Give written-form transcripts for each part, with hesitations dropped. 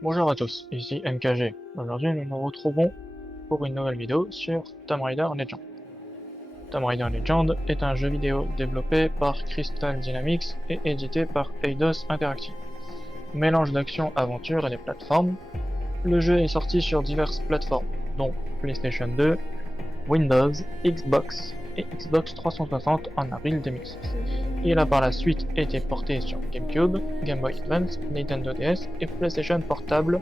Bonjour à tous, ici MKG. Aujourd'hui, nous nous retrouvons pour une nouvelle vidéo sur Tomb Raider Legend. Tomb Raider Legend est un jeu vidéo développé par Crystal Dynamics et édité par Eidos Interactive. Mélange d'action-aventure et des plateformes, le jeu est sorti sur diverses plateformes, dont PlayStation 2, Windows, Xbox et Xbox 360 en avril 2006. Il a par la suite été porté sur GameCube, Game Boy Advance, Nintendo DS et PlayStation Portable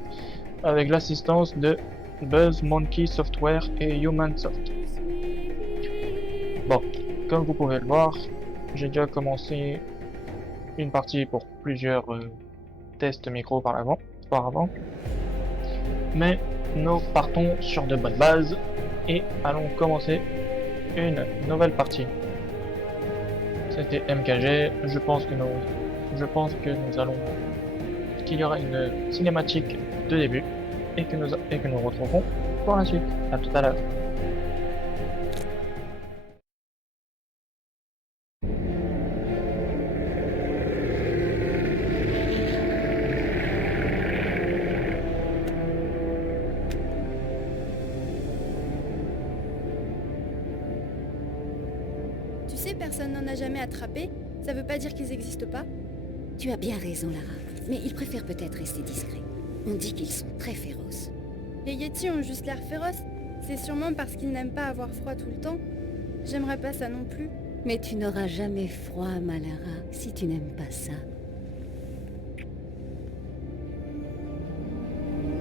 avec l'assistance de Buzz Monkey Software et Humansoft. Bon, comme vous pouvez le voir, j'ai déjà commencé une partie pour plusieurs tests micro auparavant, mais nous partons sur de bonnes bases et allons commencer une nouvelle partie. C'était MKG, je pense que qu'il y aura une cinématique de début et que nous retrouverons pour la suite. À tout à l'heure. Tu sais, personne n'en a jamais attrapé. Ça veut pas dire qu'ils n'existent pas. Tu as bien raison, Lara. Mais ils préfèrent peut-être rester discrets. On dit qu'ils sont très féroces. Les Yetis ont juste l'air féroces. C'est sûrement parce qu'ils n'aiment pas avoir froid tout le temps. J'aimerais pas ça non plus. Mais tu n'auras jamais froid, ma Lara, si tu n'aimes pas ça.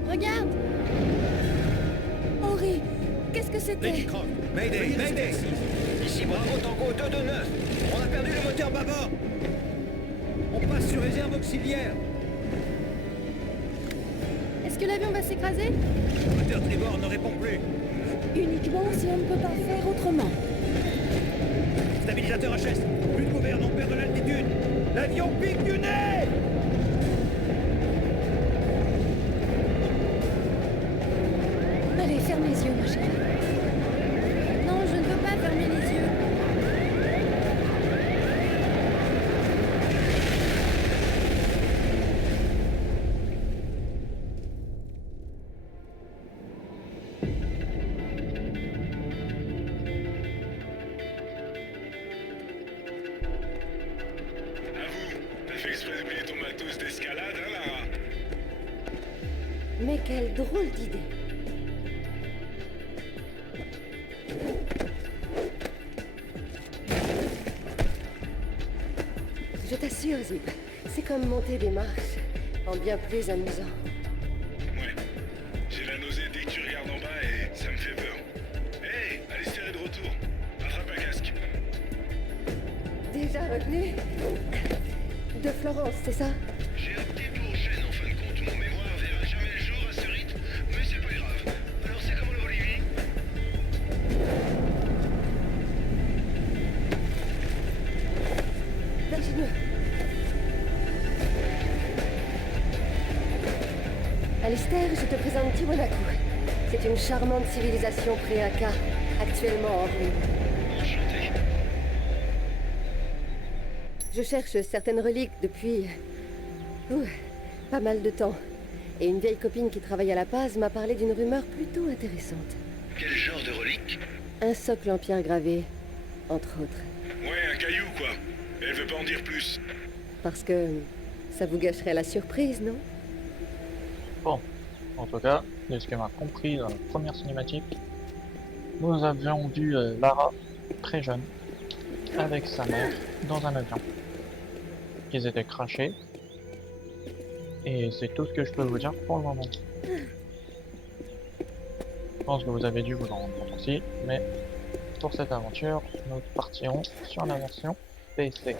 Regarde! Henri, qu'est-ce que c'était? Lady Croft, Mayday, Mayday! Ici Bravo Tango 229. On a perdu le moteur bâbord. On passe sur réserve auxiliaire. Est-ce que l'avion va s'écraser? Le moteur tribord ne répond plus. Uniquement si on ne peut pas faire autrement. Stabilisateur HS. Plus de gouverne, on perd de l'altitude. L'avion pique du nez. Allez, ferme les yeux, ma chérie. Non, je ne veux pas fermer les yeux. Avoue, t'as fait exprès d'oublier ton matos d'escalade, hein, Lara? Mais quelle drôle d'idée. Je t'assure, Zip, c'est comme monter des marches, en bien plus amusant. Ouais. J'ai la nausée dès que tu regardes en bas et ça me fait peur. Hey, Alistair est de retour. Attrape un casque. Déjà revenu de Florence, c'est ça? J'ai opté pour Gênes en fin de compte. Mon mémoire verra jamais le jour à ce rythme, mais c'est pas grave. Alors c'est comment le Bolivie? Vergineux. Alistair, je te présente Tiwanaku. C'est une charmante civilisation pré-Aka, actuellement en ruine. Enchanté. Je cherche certaines reliques depuis... pas mal de temps. Et une vieille copine qui travaille à La Paz m'a parlé d'une rumeur plutôt intéressante. Quel genre de relique? Un socle en pierre gravée, entre autres. Ouais, un caillou, quoi. Elle veut pas en dire plus. Parce que ça vous gâcherait la surprise, non? Bon, en tout cas, de ce qu'elle m'a compris dans la première cinématique, nous avions vu Lara, très jeune, avec sa mère, dans un avion. Ils étaient crashés, et c'est tout ce que je peux vous dire pour le moment. Je pense que vous avez dû vous en rendre compte aussi, mais pour cette aventure, nous partirons sur la version PC.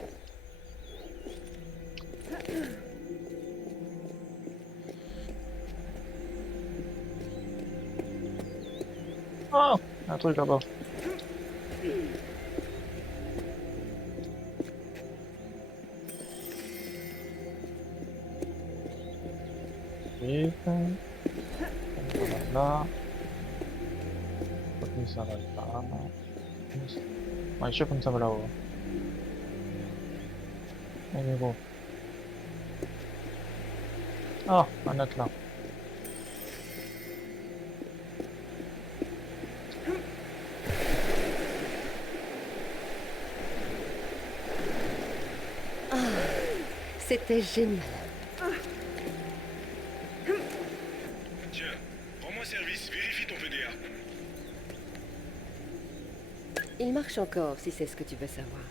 Oh, un truc là-bas. Vite. Ça va là. Ok, ça va là. Ouais, je sais comme ça va là-haut. Allez, go. Ah, un autre là. C'était génial. Tiens, rends-moi service, vérifie ton PDA. Il marche encore, si c'est ce que tu veux savoir.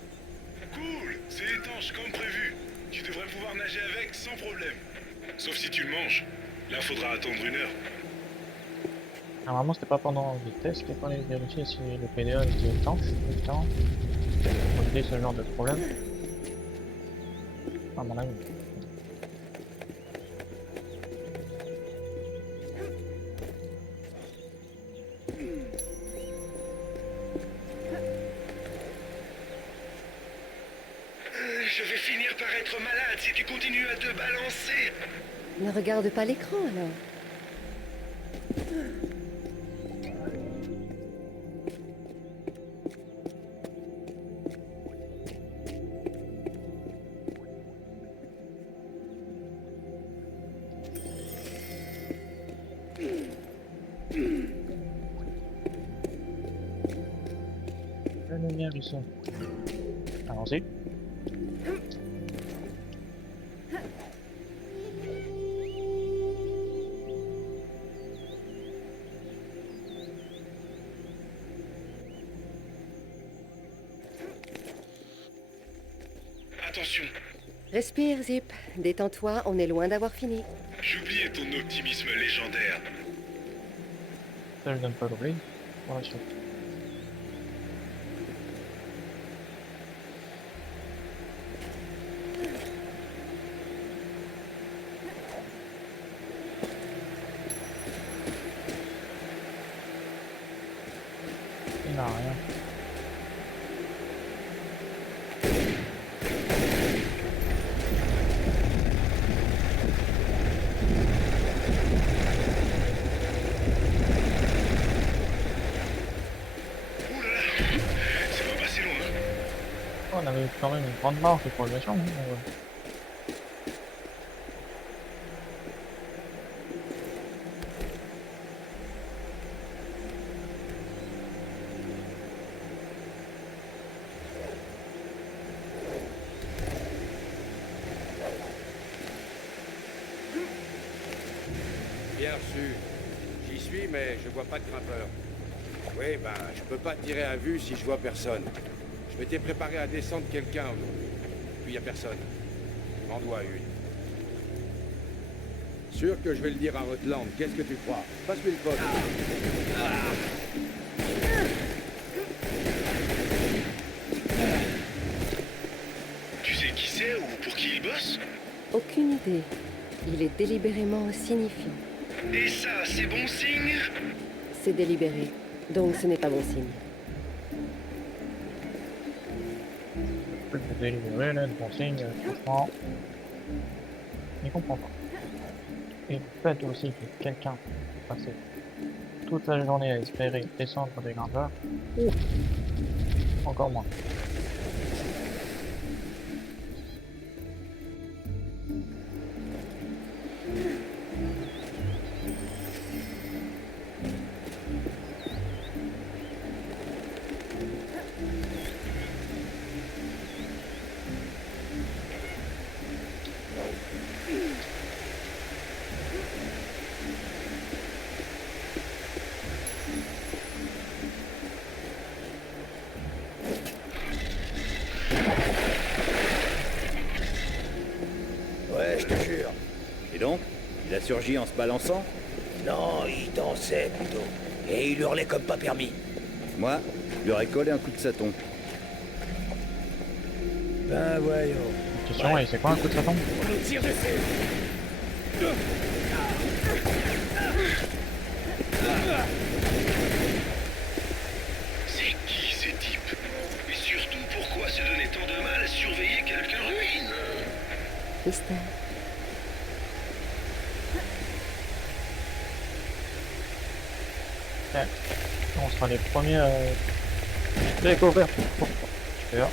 Cool, c'est étanche comme prévu. Tu devrais pouvoir nager avec sans problème. Sauf si tu le manges. Là, faudra attendre 1 heure. Normalement, c'était pas pendant le test qu'il fallait vérifier si le PDA était étanche tout le temps. Pour éviter ce genre de problème. À mon avis. Je vais finir par être malade si tu continues à te balancer. Ne regarde pas l'écran alors. La lumière ici. Allons-y. Attention, Respire, Zip. Détends-toi, on est loin d'avoir fini. j'oubliais ton optimisme légendaire. Ça, je donne pas l'oubli. Pour la suite. Il n'a rien. Ouh là là, c'est pas passé loin. Oh, on avait quand même une grande marge de progression. Hein, Bien reçu. J'y suis, mais je vois pas de grimpeur. Oui, ben, je peux pas tirer à vue si je vois personne. Je m'étais préparé à descendre quelqu'un aujourd'hui. Puis y a personne. Je m'en dois une. Sûr que je vais le dire à Rutland. Qu'est-ce que tu crois? Passe-lui le poste. Tu sais qui c'est ou pour qui il bosse? Aucune idée. Il est délibérément insignifiant. Et ça, c'est bon signe? C'est délibéré, donc ce n'est pas bon signe. le truc de délibéré, là, de bon signe, franchement. Il comprend pas. Et le fait aussi que quelqu'un passe toute la journée à espérer descendre des grimpeurs, encore moins. Ouais, je te jure. Et donc, il a surgi en se balançant? Non, il dansait plutôt. Et il hurlait comme pas permis. Moi, je lui aurais collé un coup de saton. Ben voyons. Question, et c'est quoi un coup de saton? On nous tire dessus. C'est qui ces types? Et surtout, pourquoi se donner tant de mal à surveiller quelques ruines? Mystère. Ouais. On sera les premiers à découvrir. Oh, super.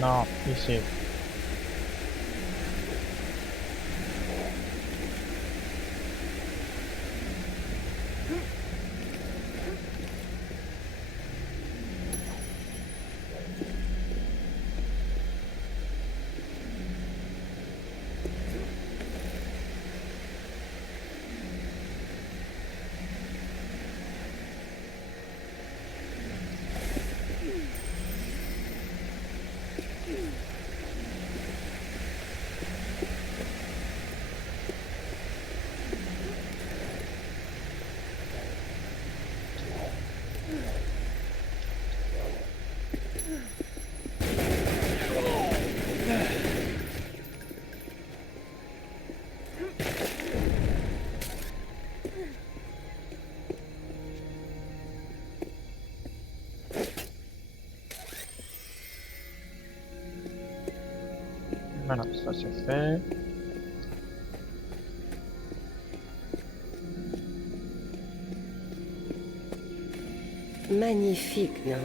Non, ici. Voilà, ça c'est fait. Magnifique, non?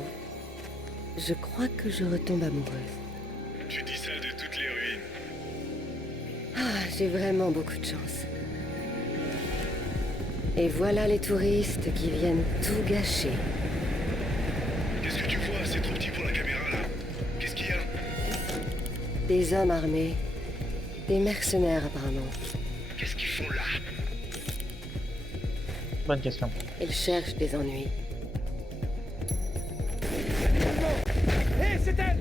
Je crois que je retombe amoureuse. Tu dis ça de toutes les ruines. Ah, j'ai vraiment beaucoup de chance. Et voilà les touristes qui viennent tout gâcher. Qu'est-ce que tu vois? C'est trop petit pour la caméra là. Qu'est-ce qu'il y a? Des hommes armés. Des mercenaires apparemment. Qu'est-ce qu'ils font là? Bonne question. Ils cherchent des ennuis. Hé, c'est elle!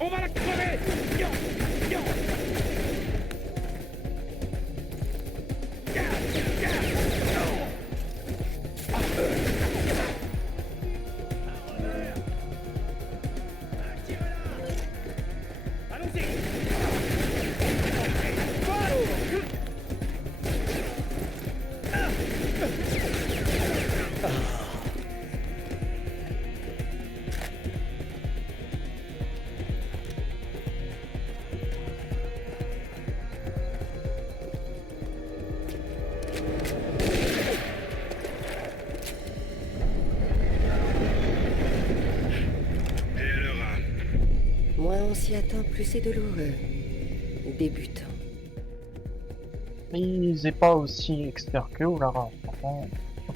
On va la crever! Allons-y! Et alors, Moins on s'y attend, plus c'est douloureux. Débutant. Ils est pas aussi expert que vous, Lara. Franchement,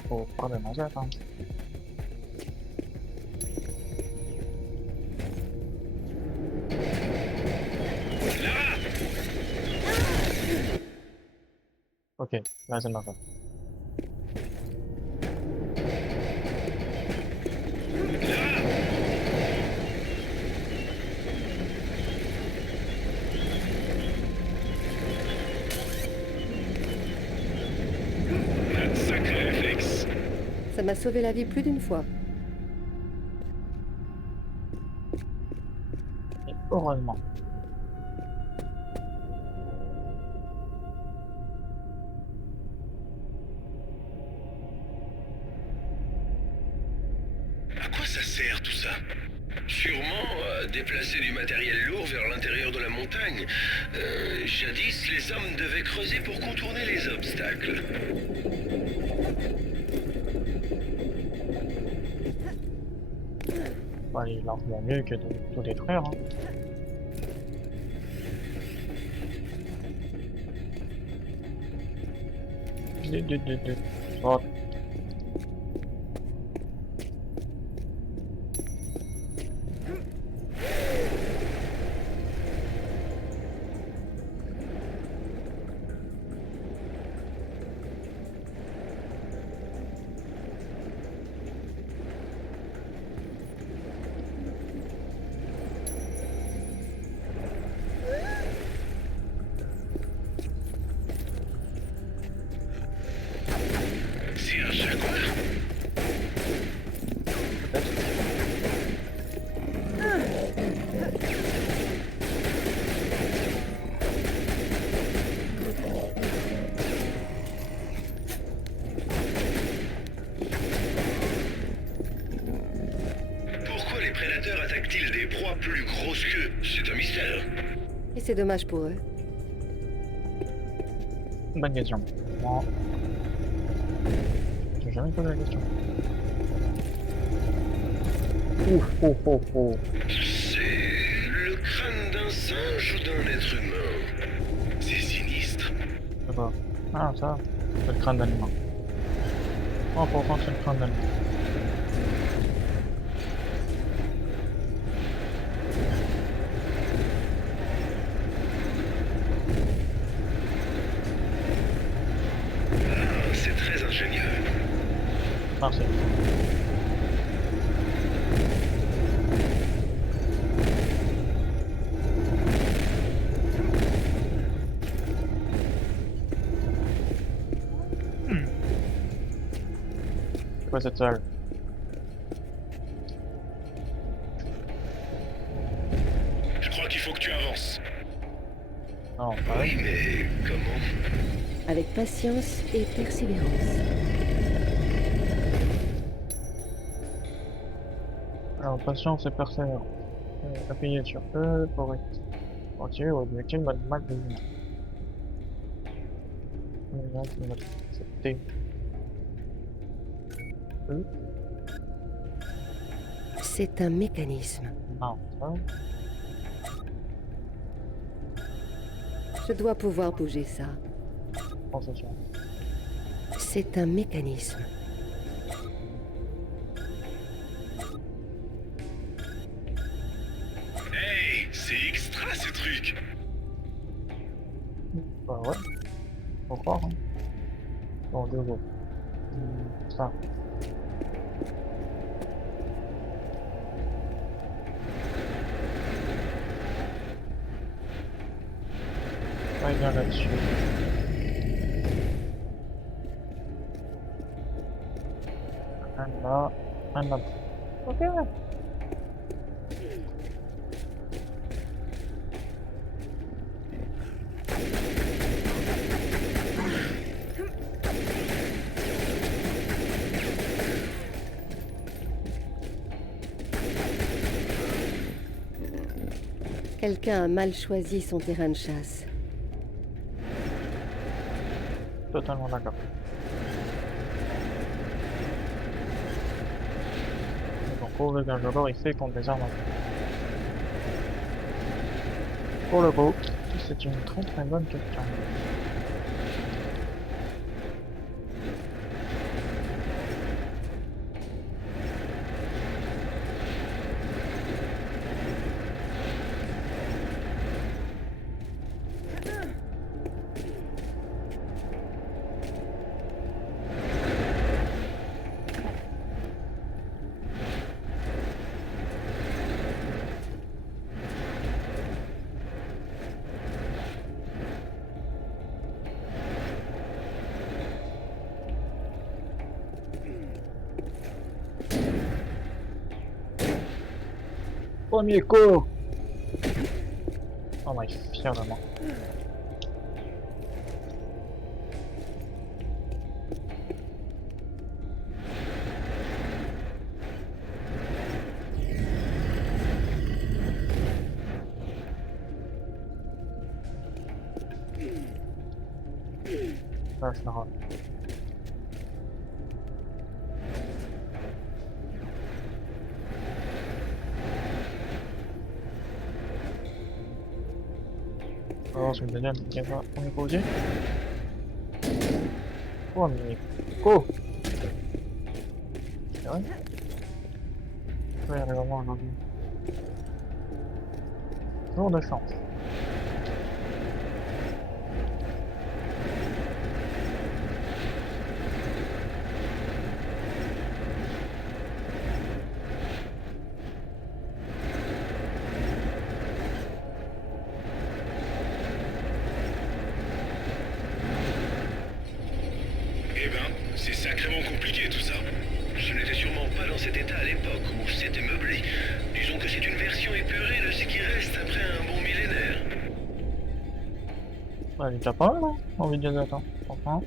faut pas demander, hein. Ok, là c'est ma faute. un sacré réflexe. Ça m'a sauvé la vie plus d'une fois. Et heureusement. À quoi ça sert tout ça? Sûrement à déplacer du matériel lourd vers l'intérieur de la montagne. Jadis, les hommes devaient creuser pour contourner les obstacles. Bah, il est largement mieux que de tout détruire, hein. Oh. C'est un jaguar. Pourquoi les prédateurs attaquent-ils des proies plus grosses qu'eux? C'est un mystère. Et c'est dommage pour eux. Bonne question. Moi, j'ai jamais posé la question. Ouh, oh, oh, oh. C'est le crâne d'un singe ou d'un être humain? C'est sinistre. D'accord. Ah, ça, c'est le crâne d'animal. Oh, pourtant, c'est le crâne d'animal. Ah, c'est très ingénieux. Merci. C'est quoi cette salle? Je crois qu'il faut que tu avances. Non, pas Oui, mais comment? Avec patience et persévérance. Alors, patience et persévérance. Appuyez sur E pour continuer l'objectif maximal de l'humain. C'est T. E. C'est un mécanisme. Non, ça. Je dois pouvoir bouger ça. Concession. C'est un mécanisme. Hey, c'est extra ces trucs. Bah ouais. Faut croire, hein. Bon, deux autres. Ça. Ouais, bien là-dessus. Un là, un là. Ok. Quelqu'un a mal choisi son terrain de chasse. Totalement d'accord. Donc, pour le Gajogor, il fait contre des armes à feu. Pour le coup, c'est une très bonne question. Premier coup! Oh my, fier de moi. Ça, je le rate. Alors, je me donne un premier coup aussi. Premier coup! C'est vrai? Ouais, vraiment aujourd'hui. Jour de chance. Eh ben, c'est sacrément compliqué tout ça. Ce n'était sûrement pas dans cet état à l'époque où c'était meublé. Disons que c'est une version épurée de ce qui reste après un bon millénaire. Ouais, il est déjà pas mal, hein, envie de dire, attends. Enfin.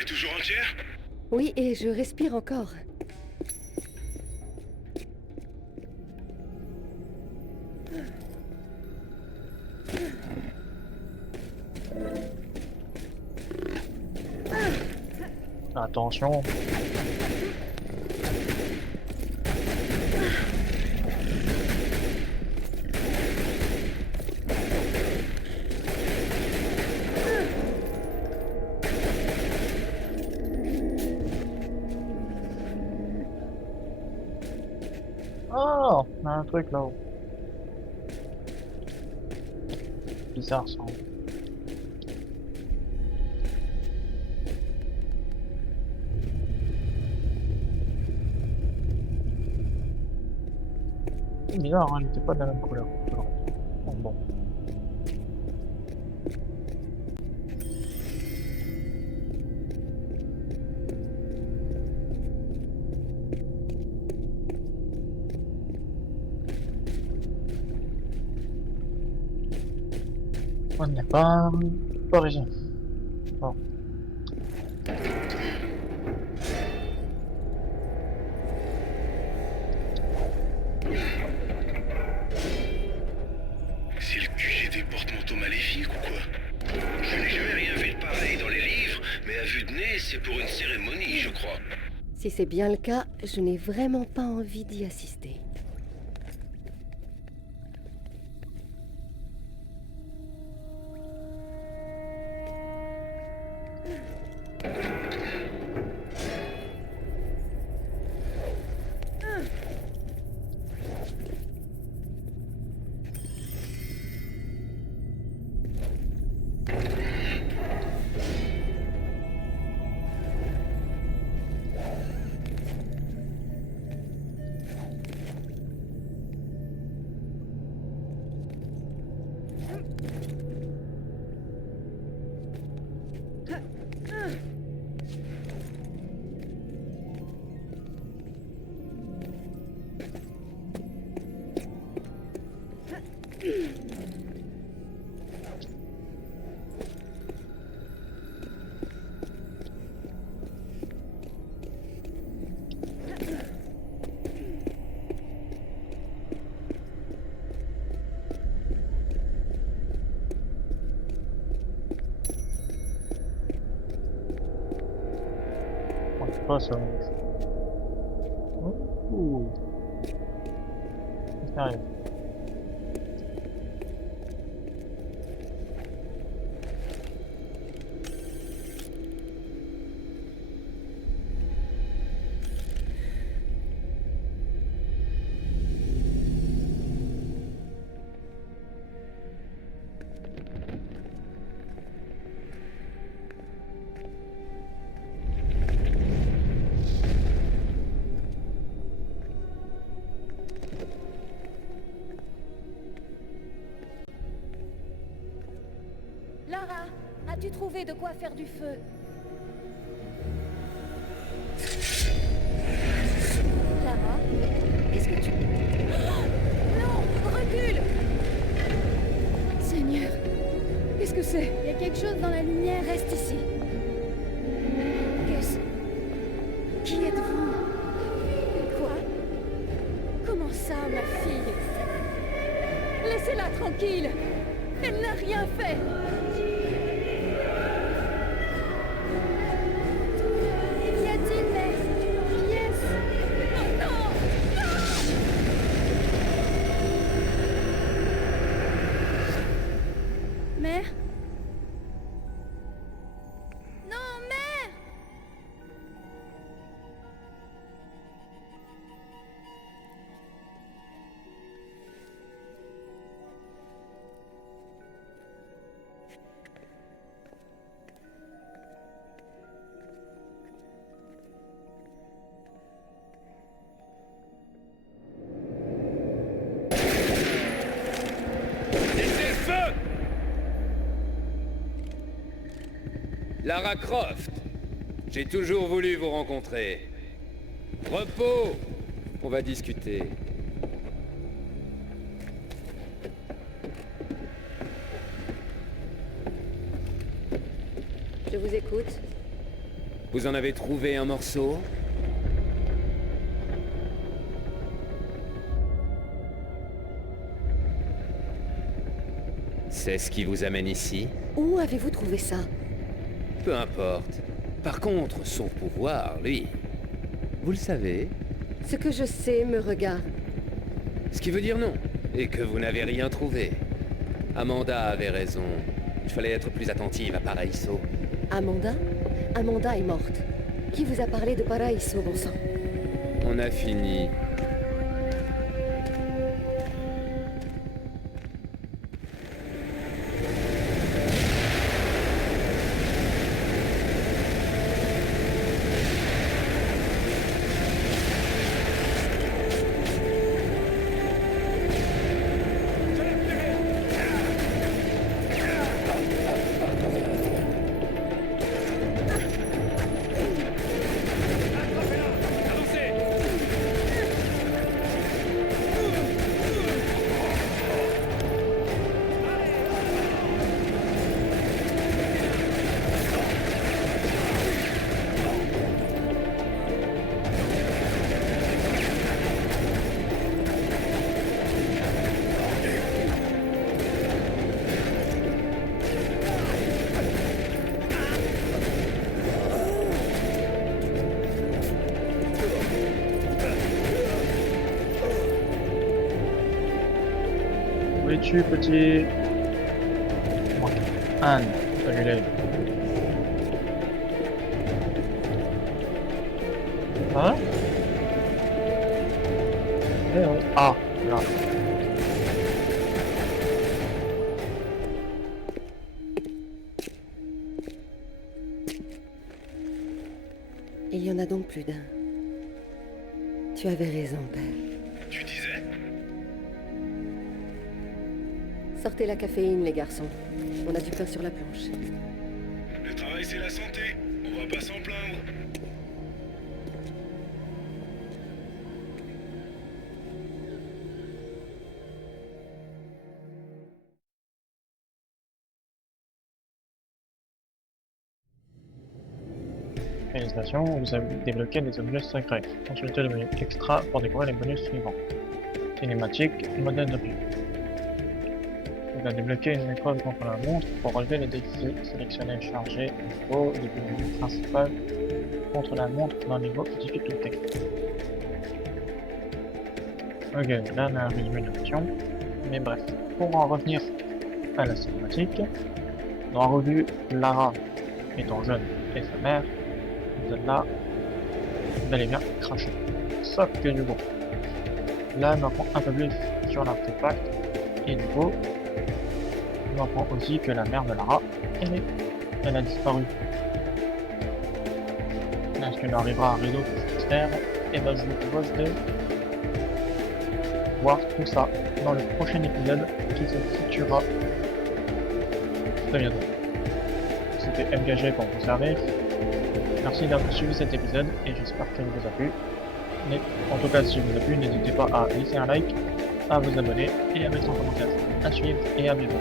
T'es toujours entière? Oui, et je respire encore. Attention. Oh, on a un truc là-haut. Bizarre ça. C'est bizarre, hein, il n'était pas de la même couleur. Bon, bon. On n'est pas par ici. Bon. C'est le QG des porte-manteaux maléfiques ou quoi? Je n'ai jamais rien vu de pareil dans les livres, mais à vue de nez, c'est pour une cérémonie, je crois. Si c'est bien le cas, je n'ai vraiment pas envie d'y assister. On ne sait pas ça. Ouh. Qu'est-ce qui arrive? Lara, as-tu trouvé de quoi faire du feu? Lara, est-ce que tu... Non, recule! Seigneur, qu'est-ce que c'est? Il y a quelque chose dans la lumière. Reste ici. Qu'est-ce... Qui êtes-vous? Quoi? Comment ça, ma fille? Laissez-la tranquille! Elle n'a rien fait! Qu'y a-t-il, mère? Qui est-ce? Oh non! Mère? Non, mère! Cessez le feu! Lara Croft, j'ai toujours voulu vous rencontrer. Repos, on va discuter. Je vous écoute. Vous en avez trouvé un morceau? C'est ce qui vous amène ici? Où avez-vous trouvé ça? Peu importe. Par contre, son pouvoir, lui... Vous le savez? Ce que je sais me regarde. Ce qui veut dire non. Et que vous n'avez rien trouvé. Amanda avait raison. Il fallait être plus attentive à Paraíso. Amanda? Amanda est morte. Qui vous a parlé de Paraíso, bon sang? On a fini. Où es-tu, petit? Anne, celui-là. Hein? Ah, là. Il y en a donc plus d'un. Tu avais raison, père. Tu disais? Sortez la caféine, les garçons. On a du pain sur la planche. Le travail, c'est la santé. On va pas s'en plaindre. Réalisation, vous avez débloqué des objets secrets. Consultez le menu extra pour découvrir les bonus suivants. Cinématique, modèle d'objet. Vous avez débloqué une épreuve contre la montre pour relever les défis. Sélectionnez charger niveau depuis le menu principal contre la montre dans le niveau difficulté. Ok, là on a un résumé de l'action. Mais bref, pour en revenir à la cinématique, dans la revue, Lara étant jeune et sa mère, vous êtes là, bel et bien craché. Sauf que du coup, là on apprend un peu plus sur l'artefact et du coup, on apprend aussi que la mère de Lara, elle a disparu. Est-ce qu'elle arrivera à résoudre ce mystère? Et ben je vous propose de voir tout ça dans le prochain épisode qui se situera très bientôt. C'était MKG pour vous servir. Merci d'avoir suivi cet épisode et j'espère qu'il vous a plu. Mais en tout cas, si vous a plu, n'hésitez pas à laisser un like, à vous abonner et à mettre en commentaire. À suivre et à bientôt.